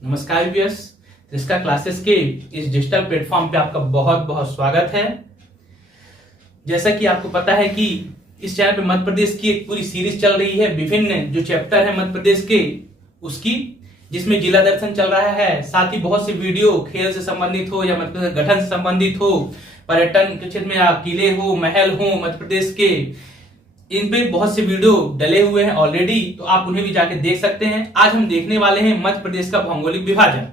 नमस्कार व्यूअर्स, इसका क्लासेस के इस डिजिटल प्लेटफॉर्म पे आपका बहुत बहुत स्वागत है। जैसा कि आपको पता है कि इस चैनल पे मध्य प्रदेश की एक पूरी सीरीज चल रही है, विभिन्न जो चैप्टर है मध्य प्रदेश के उसकी, जिसमें जिला दर्शन चल रहा है। साथ ही बहुत से वीडियो खेल से संबंधित हो या मध्य प्रदेश गठन से संबंधित हो, पर्यटन के क्षेत्र में किले हो, महल हो मध्य प्रदेश के, इन पे बहुत से वीडियो डले हुए हैं ऑलरेडी, तो आप उन्हें भी जाके देख सकते हैं। आज हम देखने वाले हैं मध्य प्रदेश का भौगोलिक विभाजन।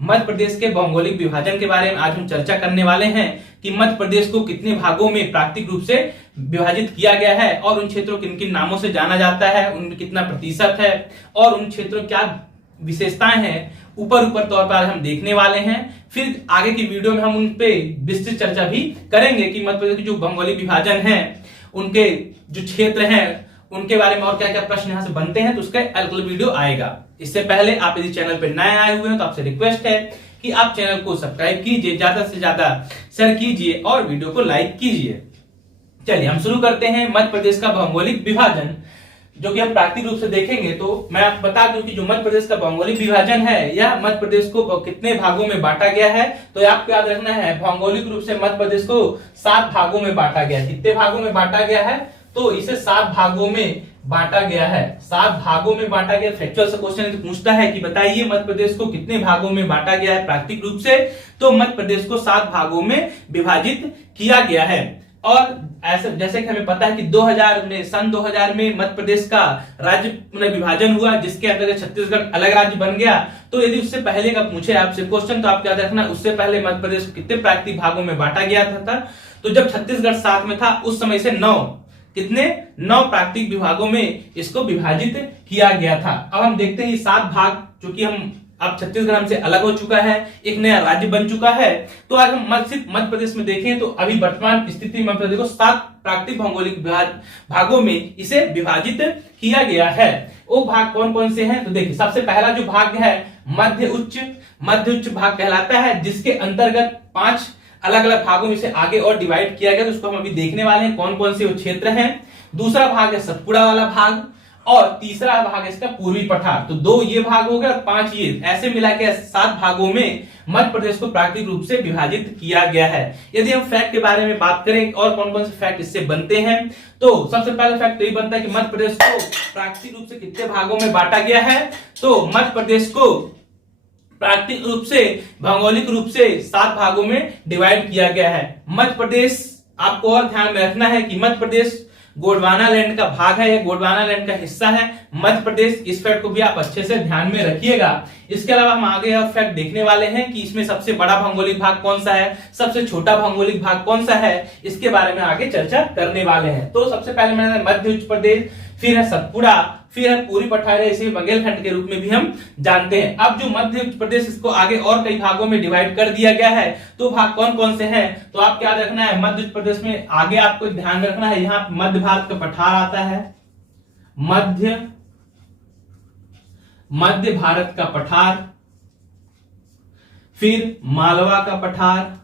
मध्य प्रदेश के भौगोलिक विभाजन के बारे में आज हम चर्चा करने वाले हैं कि मध्य प्रदेश को कितने भागों में प्राकृतिक रूप से विभाजित किया गया है और उन क्षेत्रों किन किन नामों से जाना जाता है, उनमें कितना प्रतिशत है और उन क्षेत्रों क्या विशेषताएं हैं, ऊपर तौर पर हम देखने वाले हैं। फिर आगे की वीडियो में हम उन पे विस्तृत चर्चा भी करेंगे कि मध्य प्रदेश के जो भौगोलिक विभाजन है, उनके जो क्षेत्र हैं, उनके बारे में और क्या क्या प्रश्न यहां से बनते हैं, तो उसका अलग वीडियो आएगा। इससे पहले आप यदि चैनल पर नए आए हुए हैं तो आपसे रिक्वेस्ट है कि आप चैनल को सब्सक्राइब कीजिए, ज्यादा से ज्यादा शेयर कीजिए और वीडियो को लाइक कीजिए। चलिए हम शुरू करते हैं मध्य प्रदेश का भौगोलिक विभाजन, जो कि हम प्राकृतिक रूप से देखेंगे। तो मैं आपको बता दूं कि जो मध्य प्रदेश का भौगोलिक विभाजन है, यह मध्य प्रदेश को कितने भागों में बांटा गया है, तो आपको याद रखना है भौगोलिक रूप से मध्य प्रदेश को 7 भागों में बांटा गया है। कितने भागों में बांटा गया है, तो इसे 7 भागों में बांटा गया है। 7 भागों में बांटा गया। फैक्चुअल से क्वेश्चन पूछता है कि बताइए मध्य प्रदेश को कितने भागों में बांटा गया है प्राकृतिक रूप से, तो मध्य प्रदेश को 7 भागों में विभाजित किया गया है। और ऐसे जैसे कि हमें पता है कि सन 2000 में मध्य प्रदेश का राज्य विभाजन हुआ, जिसके अंतर्गत छत्तीसगढ़ अलग राज्य बन गया। तो यदि उससे पहले का पूछे आपसे क्वेश्चन, तो आप याद रखना उससे पहले मध्य प्रदेश को कितने प्राकृतिक भागों में बांटा गया था। तो जब छत्तीसगढ़ साथ में था उस समय से 9 प्राकृतिक विभागों में इसको विभाजित किया गया था। अब हम देखते हैं 7 भाग, जो कि हम अब छत्तीसगढ़ हमसे अलग हो चुका है, एक नया राज्य बन चुका है। तो आज हम मध्य प्रदेश में देखें तो अभी वर्तमान स्थिति में मध्य प्रदेश को 7 प्राकृतिक भौगोलिक भागों में इसे विभाजित किया गया है। वो भाग कौन कौन से हैं, तो देखिए सबसे पहला जो भाग है मध्य उच्च भाग कहलाता है, जिसके अंतर्गत 5 अलग अलग भागों में से आगे और डिवाइड किया गया। तो उसको हम अभी देखने वाले हैं कौन कौन से वो क्षेत्र हैं। दूसरा भाग है सतपुड़ा वाला भाग और तीसरा भाग है इसका पूर्वी पठार। तो 2 ये भाग हो गए और 5 ये, ऐसे मिला के 7 भागों में मध्य प्रदेश को प्राकृतिक रूप से विभाजित किया गया है। यदि हम फैक्ट के बारे में बात करें और कौन कौन से फैक्ट इससे बनते हैं, तो सबसे पहला फैक्ट यही बनता है कि मध्य प्रदेश को प्राकृतिक रूप से कितने भागों में बांटा गया है, तो मध्य प्रदेश को प्राकृतिक रूप से भौगोलिक रूप से 7 भागों में डिवाइड किया गया है। मध्य प्रदेश, आपको और ध्यान में रखना है कि मध्य प्रदेश गोंडवाना लैंड का भाग है, गोंडवाना लैंड का हिस्सा है मध्य प्रदेश। इस फैक्ट को भी आप अच्छे से ध्यान में रखिएगा। इसके अलावा हम आगे और फैक्ट देखने वाले हैं कि इसमें सबसे बड़ा भौगोलिक भाग कौन सा है, सबसे छोटा भौगोलिक भाग कौन सा है, इसके बारे में आगे चर्चा करने वाले हैं। तो सबसे पहले मैंने मध्य उच्च प्रदेश, फिर है सतपुड़ा, फिर है पूर्वी पठार, इसे बघेलखंड के रूप में भी हम जानते हैं। अब जो मध्य उत्तर प्रदेश, इसको आगे और कई भागों में डिवाइड कर दिया गया है। तो भाग कौन कौन से हैं, तो आप क्या रखना है, मध्य उत्तर प्रदेश में आगे आपको ध्यान में रखना है, यहाँ मध्य भारत का पठार आता है, मध्य भारत का पठार, फिर मालवा का पठार,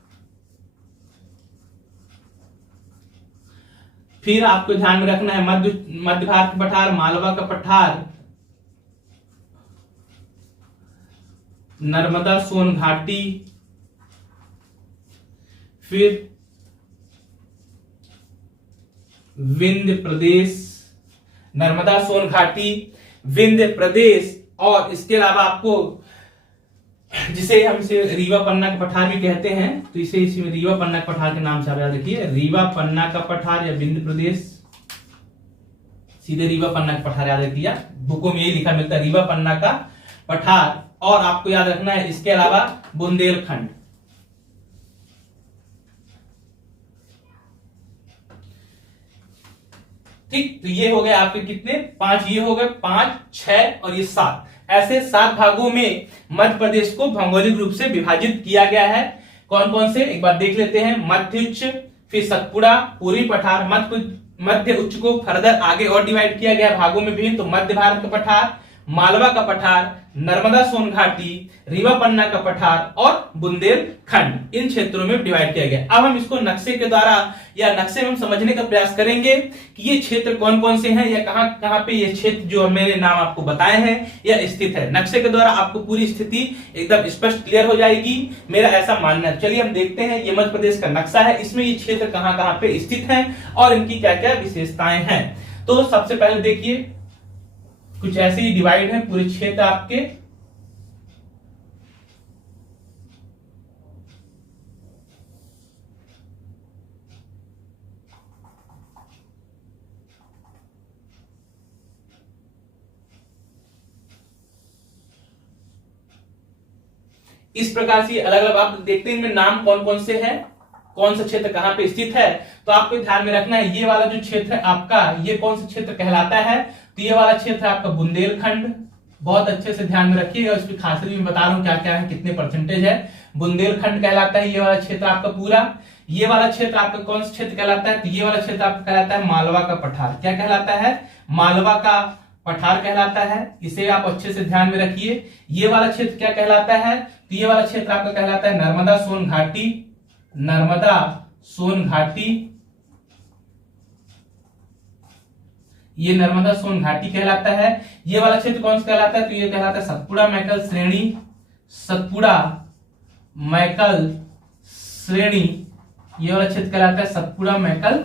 फिर आपको ध्यान में रखना है मध्य भारत का पठार, मालवा का पठार, नर्मदा सोन घाटी, फिर विंध्य प्रदेश, नर्मदा सोन घाटी, विंध्य प्रदेश, और इसके अलावा आपको जिसे हम इसे रीवा पन्ना का पठार भी कहते हैं, तो इसे इसी में रीवा पन्ना का पठार के नाम से आप याद रखिए, रीवा पन्ना का पठार या विंध्य प्रदेश, सीधे रीवा पन्ना का पठार याद रखिए। बुकों में यही लिखा मिलता है रीवा पन्ना का पठार। और आपको याद रखना है इसके अलावा बुंदेलखंड। ठीक, तो ये हो गए आपके कितने, 5 ये हो गए, 5, 6 और ये 7, ऐसे 7 भागों में मध्य प्रदेश को भौगोलिक रूप से विभाजित किया गया है। कौन कौन से, एक बार देख लेते हैं। मध्य उच्च, फिर सतपुड़ा, पूर्वी पठार, मध्य उच्च को फर्दर आगे और डिवाइड किया गया भागों में भी, तो मध्य भारत का पठार, मालवा का पठार, नर्मदा सोन घाटी, रीवा पन्ना का पठार और बुंदेलखंड, इन क्षेत्रों में डिवाइड किया गया। अब हम इसको नक्शे के द्वारा या नक्शे में हम समझने का प्रयास करेंगे कि ये क्षेत्र कौन कौन से हैं या कहां कहां पे ये क्षेत्र जो मैंने नाम आपको बताए हैं या स्थित है। नक्शे के द्वारा आपको पूरी स्थिति एकदम स्पष्ट क्लियर हो जाएगी, मेरा ऐसा मानना है। चलिए हम देखते हैं, ये मध्य प्रदेश का नक्शा है, इसमें ये क्षेत्र कहां कहां पे स्थित है और इनकी क्या क्या विशेषताएं हैं। तो सबसे पहले देखिए, कुछ ऐसे ही डिवाइड है पूरे क्षेत्र आपके। इस प्रकार से अलग अलग आप देखते हैं, इनमें नाम कौन कौन से हैं, कौन सा क्षेत्र कहां पे स्थित है। तो आपको ध्यान में रखना है, ये वाला जो क्षेत्र है आपका, ये कौन सा क्षेत्र कहलाता है। तो ये वाला क्षेत्र आपका बुंदेलखंड, बहुत अच्छे से ध्यान में रखिएगा, उसकी खासियत भी बता रहा हूं क्या क्या है, कितने परसेंटेज है। बुंदेलखंड कहलाता है ये वाला क्षेत्र आपका पूरा। ये वाला क्षेत्र आपका कौन सा क्षेत्र कहलाता है, तो ये वाला क्षेत्र आपका कहलाता है मालवा का पठार। क्या कहलाता है, मालवा का पठार कहलाता है, इसे आप अच्छे से ध्यान में रखिए। ये वाला क्षेत्र क्या कहलाता है, तो ये वाला क्षेत्र आपका कहलाता है नर्मदा सोन घाटी, नर्मदा सोन घाटी, ये नर्मदा सोन घाटी कहलाता है। ये वाला क्षेत्र कौन सा कहलाता है, तो ये कहलाता है सतपुड़ा मैकल श्रेणी, सतपुड़ा मैकल श्रेणी, ये वाला क्षेत्र कहलाता है सतपुड़ा मैकल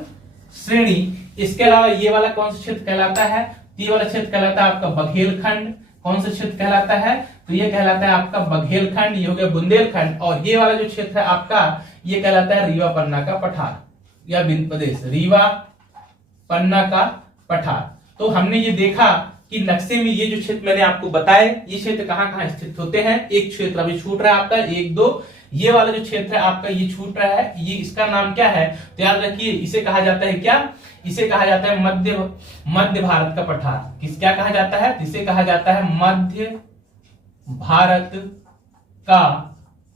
श्रेणी। इसके अलावा ये वाला कौन सा क्षेत्र कहलाता है, तो ये वाला क्षेत्र कहलाता है आपका बघेलखंड। कौन सा क्षेत्र कहलाता है, तो ये कहलाता है आपका बघेलखंड, ये हो गया बुंदेलखंड। और ये वाला जो क्षेत्र है आपका, ये कहलाता है रीवा पन्ना का पठार या बिंद प्रदेश, रीवा पन्ना का पठार। तो हमने ये देखा कि नक्शे में ये जो क्षेत्र मैंने आपको बताए, ये क्षेत्र कहां कहां स्थित होते हैं। एक क्षेत्र अभी छूट रहा है आपका, 1 2, ये वाला जो क्षेत्र है आपका ये छूट रहा है, ये इसका नाम क्या है, तो याद रखिए इसे कहा जाता है क्या, इसे कहा जाता है मध्य भारत का पठार। किस क्या कहा जाता है, इसे कहा जाता है मध्य भारत का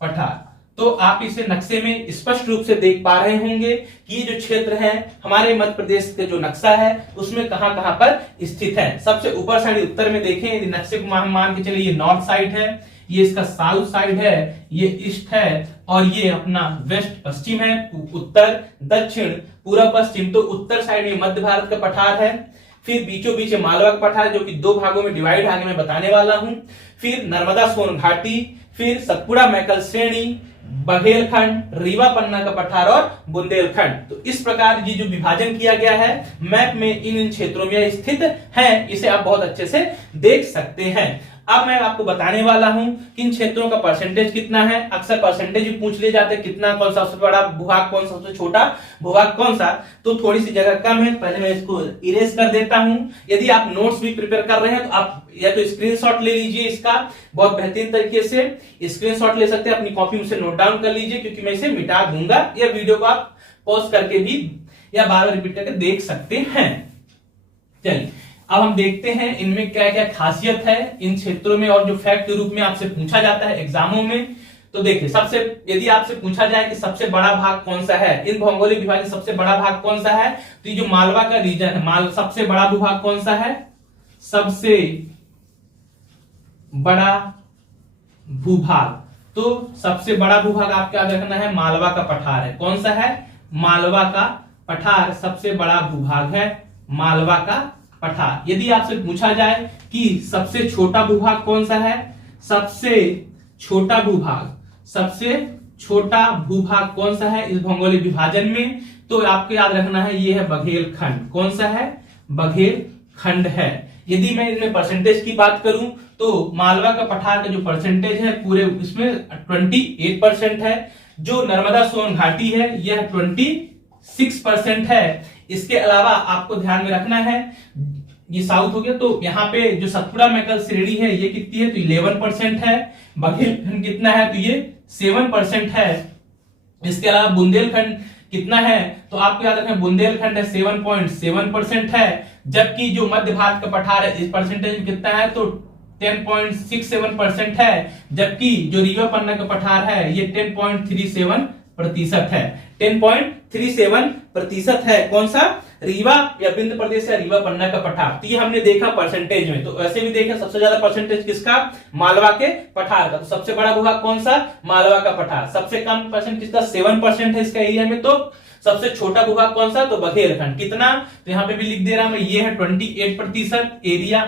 पठार। तो आप इसे नक्शे में स्पष्ट रूप से देख पा रहे होंगे कि ये जो क्षेत्र है हमारे मध्य प्रदेश के जो नक्शा है उसमें कहां कहां पर स्थित है। सबसे ऊपर साइड उत्तर में देखें, यदि नक्शे को मान के चलिए, ये नॉर्थ साइड है, ये इसका साउथ साइड है, ये ईस्ट है और ये अपना वेस्ट पश्चिम है, उत्तर दक्षिण पूर्व पश्चिम। तो उत्तर साइड में मध्य भारत का पठार है, फिर बीचों बीच मालवा का पठार जो कि 2 भागों में डिवाइड आगे मैं बताने वाला हूं, फिर नर्मदा सोन घाटी, फिर सतपुड़ा मैकल श्रेणी, बघेलखंड, रीवा पन्ना का पठार और बुंदेलखंड। तो इस प्रकार ये जो विभाजन किया गया है मैप में इन क्षेत्रों में स्थित है, इसे आप बहुत अच्छे से देख सकते हैं। अब मैं आपको बताने वाला हूं कि इन क्षेत्रों का परसेंटेज कितना है। अक्सर परसेंटेज भी पूछ ले जाते हैं, कितना कौन सा सबसे बड़ा भूभाग, कौन सा सबसे छोटा भूभाग कौन सा। तो थोड़ी सी जगह कम है, पहले मैं इसको इरेज कर देता हूं। यदि आप नोट्स भी प्रिपेयर कर रहे हैं तो आप या तो स्क्रीनशॉट ले लीजिए, इसका बहुत बेहतरीन तरीके से स्क्रीनशॉट ले सकते हैं, अपनी कॉपी में से नोट डाउन कर लीजिए, क्योंकि मैं इसे मिटा दूंगा। या वीडियो को आप पॉज करके भी या बार बार रिपीट करके देख सकते हैं। चलिए अब हम देखते हैं इनमें क्या क्या खासियत है इन क्षेत्रों में, और जो फैक्ट के रूप में आपसे पूछा जाता है एग्जामों में। तो देखिए, सबसे यदि आपसे पूछा जाए कि सबसे बड़ा भाग कौन सा है, इन भौगोलिक विभाग में सबसे बड़ा भाग कौन सा है, तो ये जो मालवा का रीजन है, सबसे बड़ा भूभाग कौन सा है, सबसे बड़ा भूभाग, तो सबसे बड़ा भूभाग आपको याद रखना है मालवा का पठार है। कौन सा है, मालवा का पठार सबसे बड़ा भूभाग है, मालवा का पठार। यदि आपसे पूछा जाए कि सबसे छोटा भूभाग कौन सा है, सबसे छोटा भूभाग, सबसे छोटा भूभाग कौन सा है इस भौगोलिक विभाजन में, तो आपको याद रखना है ये है बघेलखंड। कौन सा है, बघेलखंड है। यदि मैं इनमें परसेंटेज की बात करूं तो मालवा का पठार का जो परसेंटेज है पूरे इसमें 28% है। जो नर्मदा सोन घाटी है यह 26% है। इसके अलावा आपको ध्यान में रखना है, ये साउथ हो गया, तो यहाँ पे जो सतपुड़ा मैकल श्रेणी है ये कितनी है, तो 11% है। बघेलखंड कितना है, तो ये 7% है। इसके अलावा बुंदेलखंड कितना है, तो आपको याद रखना बुंदेलखंड है 7.7% है। जबकि जो मध्य भारत का पठार है इस परसेंटेज कितना है, तो 10.67% है। जबकि जो रीवा पन्ना का पठार है ये 10.37% है, 10.37% है। कौन सा, रीवा या विंध्य प्रदेश या रीवा पन्ना का पठार। तो ये हमने देखा परसेंटेज में, तो ऐसे भी देखा सबसे ज्यादा परसेंटेज किसका, मालवा के पठार का। तो सबसे बड़ा भूभाग कौन सा, मालवा का पठार। सबसे कम परसेंट किसका, 7% है इसका एरिया में। तो सबसे छोटा भूभाग कौन सा, तो बघेलखंड। कितना, तो यहाँ पे भी लिख दे रहा मैं, ये है 28% एरिया,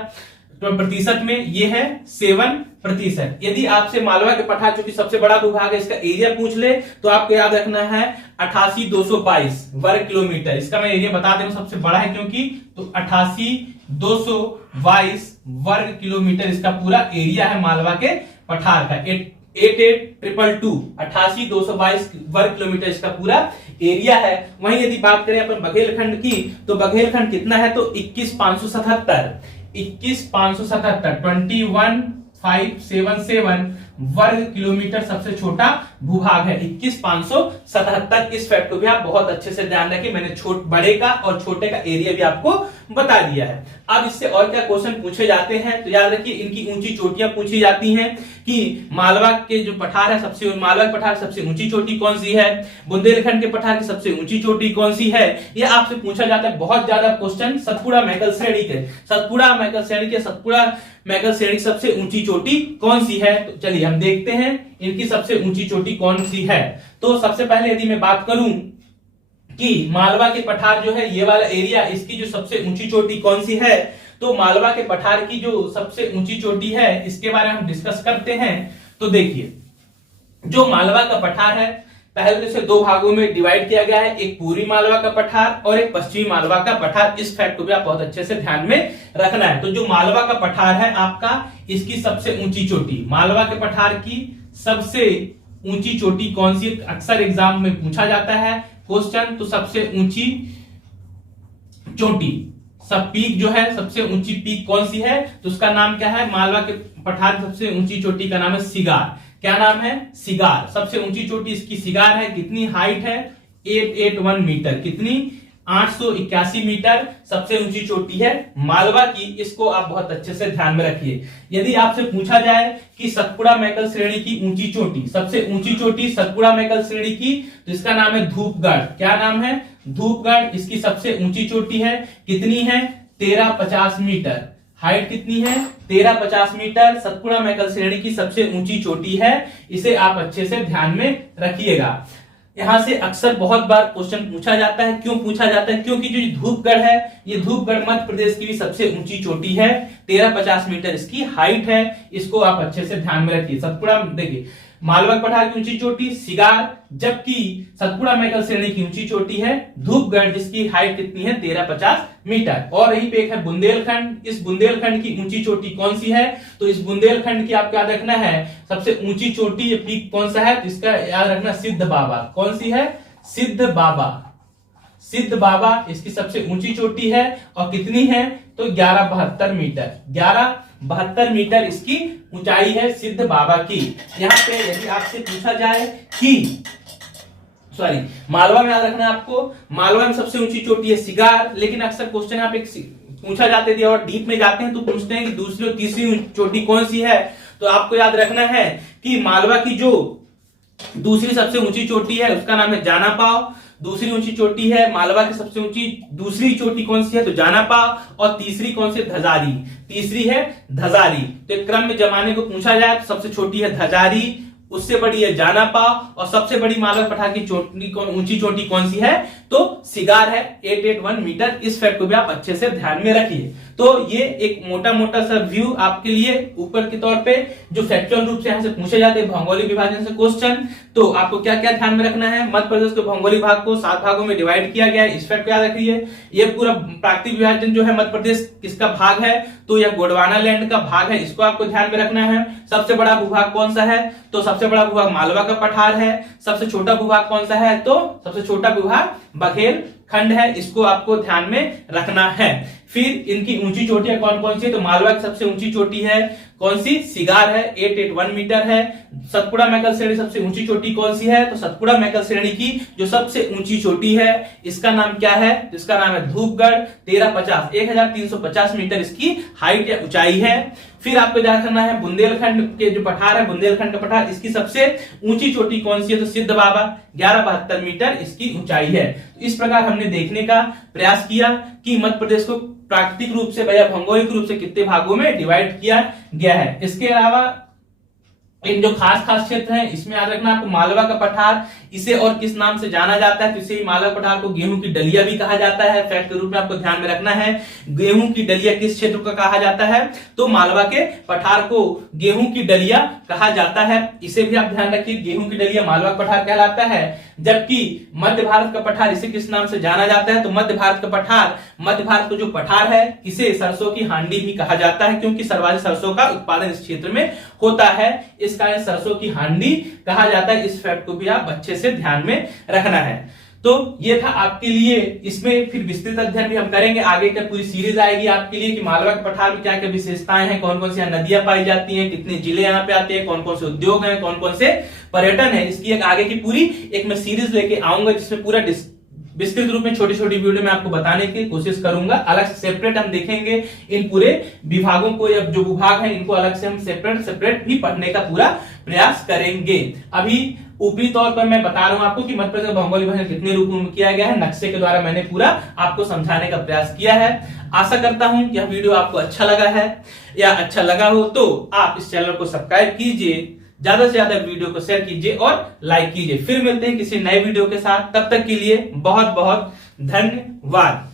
तो प्रतिशत में ये है 7%। यदि आपसे मालवा के पठार जो कि सबसे बड़ा भूभाग है इसका एरिया पूछ ले तो आपको याद रखना है 88,222 वर्ग किलोमीटर। इसका मैं एरिया बता दे रहा हूं, सबसे बड़ा है क्योंकि, तो 88,222 वर्ग किलोमीटर इसका पूरा एरिया है मालवा के पठार का। 88,222 88,222 वर्ग किलोमीटर इसका पूरा एरिया है। वहीं यदि बात करें अपन बघेलखंड की, तो बघेलखंड कितना है, तो 21,577 21,577 वर्ग किलोमीटर सबसे छोटा भूभाग है, 21,577। इस फैक्ट को भी आप बहुत अच्छे से ध्यान रखें, मैंने बड़े का और छोटे का एरिया भी आपको बता दिया है। अब इससे और क्या क्वेश्चन पूछे जाते हैं, तो याद रखिए इनकी ऊंची चोटियां पूछी जाती हैं कि मालवा के जो पठार है सबसे, मालवा के पठार सबसे ऊंची चोटी कौन सी है, बुंदेलखंड के पठार की सबसे ऊंची चोटी कौन सी है, यह आपसे पूछा जाता है बहुत ज्यादा क्वेश्चन। सतपुड़ा मैकल श्रेणी के, सतपुड़ा मैकल श्रेणी के, सतपुड़ा मैकल श्रेणी की सबसे ऊंची चोटी कौन सी है, तो चलिए हम देखते हैं इनकी सबसे ऊंची चोटी कौन सी है। तो सबसे पहले यदि मैं बात करूं कि मालवा के पठार जो है ये वाला एरिया, इसकी जो सबसे ऊंची चोटी कौन सी है, तो मालवा के पठार की जो सबसे ऊंची चोटी है इसके बारे में हम डिस्कस करते हैं। तो देखिए जो मालवा का पठार है पहले इसे दो भागों में डिवाइड किया गया है, एक पूर्वी मालवा का पठार और एक पश्चिमी मालवा का पठार। इस फैक्ट को भी आप बहुत अच्छे से ध्यान में रखना है। तो जो मालवा का पठार है आपका, इसकी सबसे ऊंची चोटी, मालवा के पठार की सबसे ऊंची चोटी कौन सी, अक्सर एग्जाम में पूछा जाता है क्वेश्चन। तो सबसे ऊंची चोटी, सब पीक जो है सबसे ऊंची पीक कौन सी है, तो उसका नाम क्या है, मालवा के पठार की सबसे ऊंची चोटी का नाम है सिगार। क्या नाम है, सिगार। सबसे ऊंची चोटी इसकी सिगार है। कितनी हाइट है, 881 मीटर। कितनी, 881 मीटर सबसे ऊंची चोटी है मालवा की। इसको आप बहुत अच्छे से ध्यान में रखिए। यदि आपसे पूछा जाए कि सतपुड़ा मैकल श्रेणी की ऊंची चोटी, सबसे ऊंची चोटी सतपुड़ा मैकल श्रेणी की, तो इसका नाम है धूपगढ़। क्या नाम है, धूपगढ़। इसकी सबसे ऊंची चोटी है, कितनी है, 1350 मीटर। हाइट कितनी है, 1350 मीटर सतपुड़ा मैकल श्रेणी की सबसे ऊंची चोटी है। इसे आप अच्छे से ध्यान में रखिएगा। यहां से अक्सर बहुत बार क्वेश्चन पूछा जाता है। क्यों पूछा जाता है, क्योंकि जो धूपगढ़ है ये धूपगढ़ मध्य प्रदेश की भी सबसे ऊंची चोटी है, 1350 मीटर इसकी हाइट है। इसको आप अच्छे से ध्यान में रखिए। सतपुड़ा देखिए मालवा पठार की ऊंची चोटी सिगार, जबकि सतपुड़ा मैकल श्रेणी की ऊंची चोटी है धूपगढ़, जिसकी हाइट कितनी है, 1350 मीटर। और यही पे एक है बुंदेलखंड। इस बुंदेलखंड की ऊंची चोटी कौन सी है, तो इस बुंदेलखंड की आपको याद रखना है सबसे ऊंची चोटी ये पीक कौन सा है, तो इसका याद रखना सिद्ध बाबा। कौन सी है, सिद्ध बाबा। सिद्ध बाबा इसकी सबसे ऊंची चोटी है और कितनी है, तो 1172 मीटर। 1172 मीटर इसकी ऊंचाई है सिद्ध बाबा की। यहाँ पे यदि आपसे पूछा जाए कि मालवा में याद रखना है आपको, मालवा में सबसे ऊंची चोटी है सिगार, लेकिन अक्सर क्वेश्चन यहाँ पे पूछा जाते थे और डीप में जाते हैं तो पूछते हैं कि दूसरी और तीसरी चोटी कौन सी है। तो आपको याद रखना है कि मालवा की जो दूसरी सबसे ऊंची चोटी है उसका नाम है जाना पाव। दूसरी ऊंची चोटी है मालवा की सबसे ऊंची दूसरी चोटी कौन सी है, तो जाना पाव। और तीसरी कौन सी, धजारी। तीसरी है धजारी। तो एक क्रम में जमाने को पूछा जाए तो सबसे छोटी है धजारी, उससे बड़ी है जाना पाव और सबसे बड़ी मालवा पठार की चोटी ऊंची चोटी कौन सी है, तो सिगार है 881 मीटर। इस फैक्ट को भी आप अच्छे से ध्यान में रखिए। तो ये एक मोटा मोटा सा व्यू आपके लिए ऊपर के तौर पे जो फैक्चुअल रूप से यहाँ से पूछे जाते हैं भौगोलिक विभाजन से क्वेश्चन, तो आपको क्या क्या ध्यान में रखना है। मध्य प्रदेश के भौगोलिक भाग को 7 भागों में डिवाइड किया गया है, इस फैक्ट को याद रखिए। ये पूरा प्राकृतिक विभाजन जो है मध्य प्रदेश किसका भाग है, तो यह गोंडवाना लैंड का भाग है, इसको आपको ध्यान में रखना है। सबसे बड़ा भूभाग कौन सा है, तो सबसे बड़ा भूभाग मालवा का पठार है। सबसे छोटा भूभाग कौन सा है, तो सबसे छोटा भूभाग बघेलखंड है, इसको आपको ध्यान में रखना है। फिर इनकी ऊंची चोटियां कौन कौन सी है, तो मालवा की सबसे ऊंची चोटी है कौन सी? सिगार है, 881 मीटर है। सतपुड़ा मैकल श्रेणी सबसे ऊंची चोटी कौन सी है? तो सतपुड़ा मैकल श्रेणी की जो सबसे ऊंची चोटी है इसका नाम क्या है? इसका नाम है धूपगढ़। 1350 मीटर इसकी हाइट या ऊंचाई है। फिर आपको याद करना है बुंदेलखंड के जो पठार है, बुंदेलखंड का पठार, इसकी सबसे ऊंची चोटी कौन सी है? तो सिद्ध बाबा, 1172 मीटर इसकी ऊंचाई है। तो इस प्रकार हमने देखने का प्रयास किया कि मध्य प्रदेश को प्राकृतिक रूप से या भौगोलिक रूप से कितने भागों में डिवाइड किया गया है। इसके अलावा इन जो खास खास क्षेत्र हैं इसमें याद रखना आपको मालवा का पठार, इसे और किस नाम से जाना जाता है? तो इसे मालवा पठार को गेहूं की डलिया भी कहा जाता है। फैक्ट के रूप में आपको ध्यान में रखना है, गेहूं की डलिया किस क्षेत्र का कहा जाता है? तो मालवा के पठार को गेहूं की डलिया कहा जाता है। इसे भी आप ध्यान रखिए, गेहूं की डलिया मालवा पठार कहलाता है। जबकि मध्य भारत का पठार इसे किस नाम से जाना जाता है? तो मध्य भारत का पठार, मध्य भारत का जो पठार है इसे सरसों की हांडी भी कहा जाता है, क्योंकि सर्वाधिक सरसों का उत्पादन इस क्षेत्र में होता है। इस कारण सरसों की हांडी कहा जाता है। इस फैक्ट को भी आप अच्छे से ध्यान में रखना है। तो ये था आपके लिए, इसमें फिर विस्तृत अध्ययन भी हम करेंगे। आगे का पूरी सीरीज आएगी आपके लिए कि मालवा के पठार में क्या क्या विशेषताएं हैं, कौन कौन सी नदियां पाई जाती हैं, कितने जिले यहाँ पे आते हैं, कौन कौन से उद्योग हैं, कौन कौन से पर्यटन है। इसकी एक आगे की पूरी एक मैं सीरीज लेके आऊंगा जिसमें पूरा विस्तृत रूप में छोटी छोटी वीडियो में आपको बताने की कोशिश करूंगा। अलग से सेपरेट हम देखेंगे इन पूरे विभागों को, या जो विभाग हैं इनको अलग से हम सेपरेट भी पढ़ने का पूरा प्रयास करेंगे। अभी ऊपरी तौर पर मैं बता रहा हूं आपको कि मध्य प्रदेश भौगोलिक विभाजन कितने रूपों में किया गया है, नक्शे के द्वारा मैंने पूरा आपको समझाने का प्रयास किया है। आशा करता हूं कि यह वीडियो आपको अच्छा लगा है, या अच्छा लगा हो तो आप इस चैनल को सब्सक्राइब कीजिए, ज्यादा से ज्यादा वीडियो को शेयर कीजिए और लाइक कीजिए। फिर मिलते हैं किसी नए वीडियो के साथ, तब तक के लिए बहुत बहुत धन्यवाद।